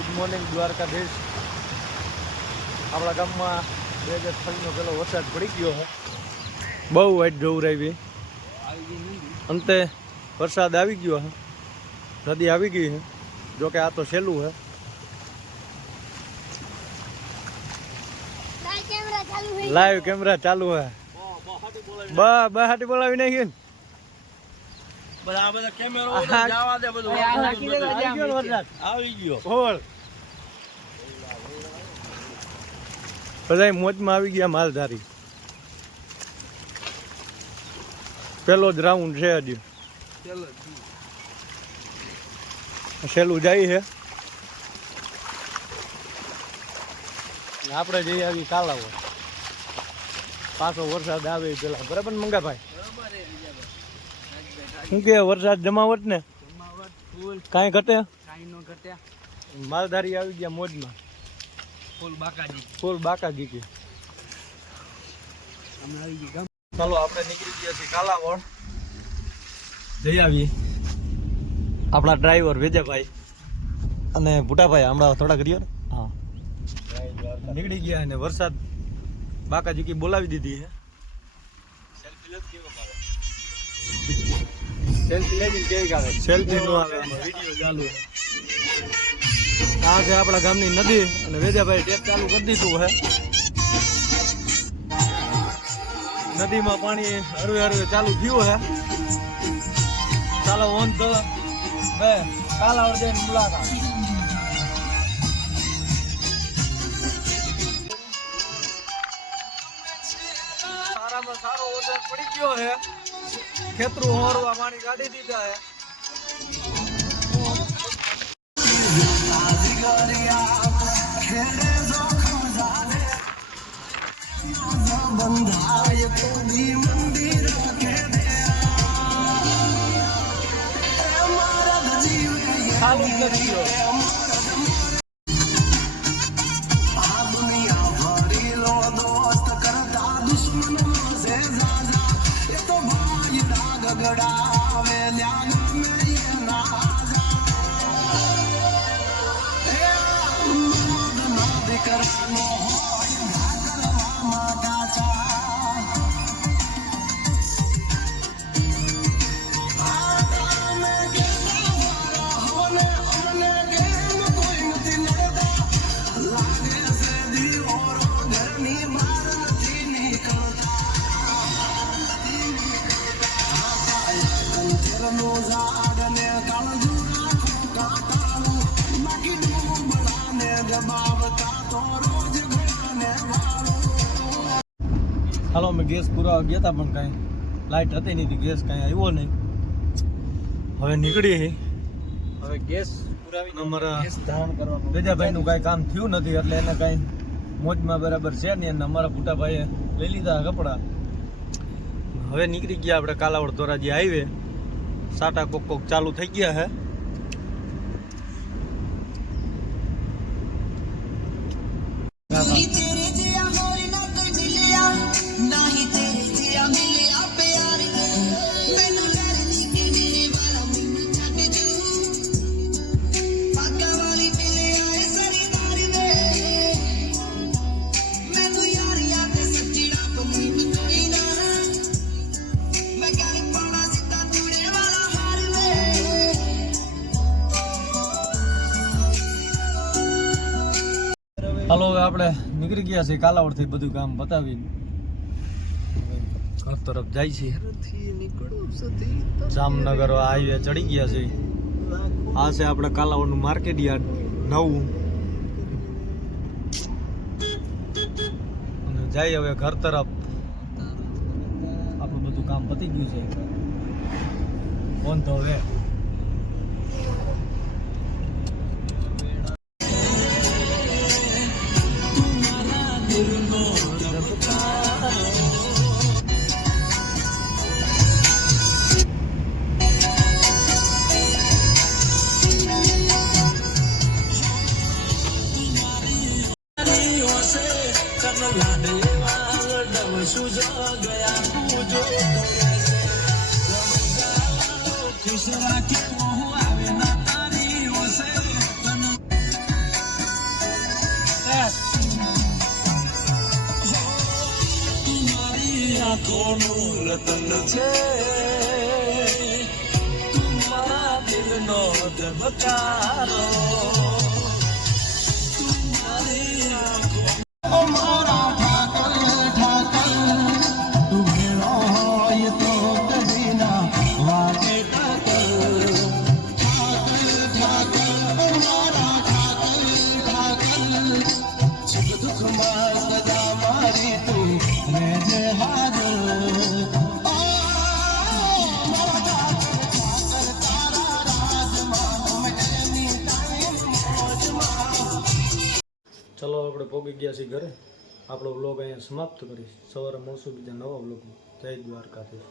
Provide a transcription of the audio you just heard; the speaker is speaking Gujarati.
Good morning Dwarkadhish. આપણા ગામમાં 2006નો પેલો વરસાદ પડી ગયો છે. બહુ વાઈટ જોવરાવી અંતે વરસાદ આવી ગયો છે. નદી આવી ગઈ છે. જોકે આ તો સહેલું છે. લાઈવ કેમેરા ચાલુ છે. બહાટી બોલાવી નાખી ને બધા મોજમાં આવી ગયા. માલધારી પેલો જ રાઉન્ડ છે. હજી સહેલું જાય છે. આપણે જઈ આવી કાલાવો. પાછો વરસાદ આવે પેલા બરાબર મંગાભાઈ. શું કે વરસાદ જમાવટ ને કાંઈ ઘટે માલધારી આવી ગયા મોજમાં. ફૂલ બાકાજી કે ચાલો આપણે નીકળી ગયા છીએ કાલાવડ. જઈ આવીએ. આપણા ડ્રાઈવર વેજાભાઈ અને ભૂટાભાઈ હમણાં થોડા કરીએ ને. હા નીકળી ગયા અને વરસાદ બાકાજી કી બોલાવી દીધી છે. સેલ્ફી નો આવે વિડીયો ચાલુ. આ છે આપણા ગામની નદી અને વેજાભાઈ ટેપ ચાલુ કરી દીધું છે. નદીમાં પાણી હરવે હરવે ચાલુ થયું છે. ચાલો ઓન તો કાલાવડ જઈને મુલાકાત. સારામાં સારો વરસાદ પડી ગયો છે. ખેતરું હોરવા પાણી કાઢી દીધા છે. ચાલુ જ નથી ગયો. હાલો અમે ગેસ પુરાવા ગયા હતા પણ કાંઈ લાઇટ હતી નહીં. ગેસ કાંઈ આવ્યો નહીં. હવે નીકળીએ. હવે ગેસ પુરાવી અમારા વેજાભાઈનું કાંઈ કામ થયું નથી એટલે એને કાંઈ મોજમાં બરાબર છે નહીં. અને અમારા ભૂટાભાઈએ લઈ લીધા કપડાં. હવે નીકળી ગયા આપણે કાલાવડ ધોરાજી હાઈવે. સાટા કોક ચાલુ થઈ ગયા છે. હાલો હવે આપણે નીકળી ગયા છે કાલાવડ થી બધું કામ બતાવીને ઘર તરફ જાય છે. જામનગર હાઈવે ચડી ગયા છે. આ છે આપણે કાલાવડ નું માર્કેટ યાર્ડ નવું. અને જાય હવે ઘર તરફ. આપણું બધું કામ પતી ગયું છે. ફોન તો હવે સોનું રતન છે તું મારા દિલનો ધબકારો તું મારી આંખો મારા ઠાકર ઠાકર તું મેળો હોય તો કદી ના વાગે ઠાકર ઠાકર મારા ઠાકર ઠાકર સુખ દુઃખમાં સદા મારી તું રહેજે હાજર ચલો આપણે પહોંચી ગયા છીએ ઘરે. આપણો વ્લોગ અહીંયા સમાપ્ત કરીશ. સવારે મળશું બીજા નવા વ્લોગમાં. જય દ્વારકાધીશ.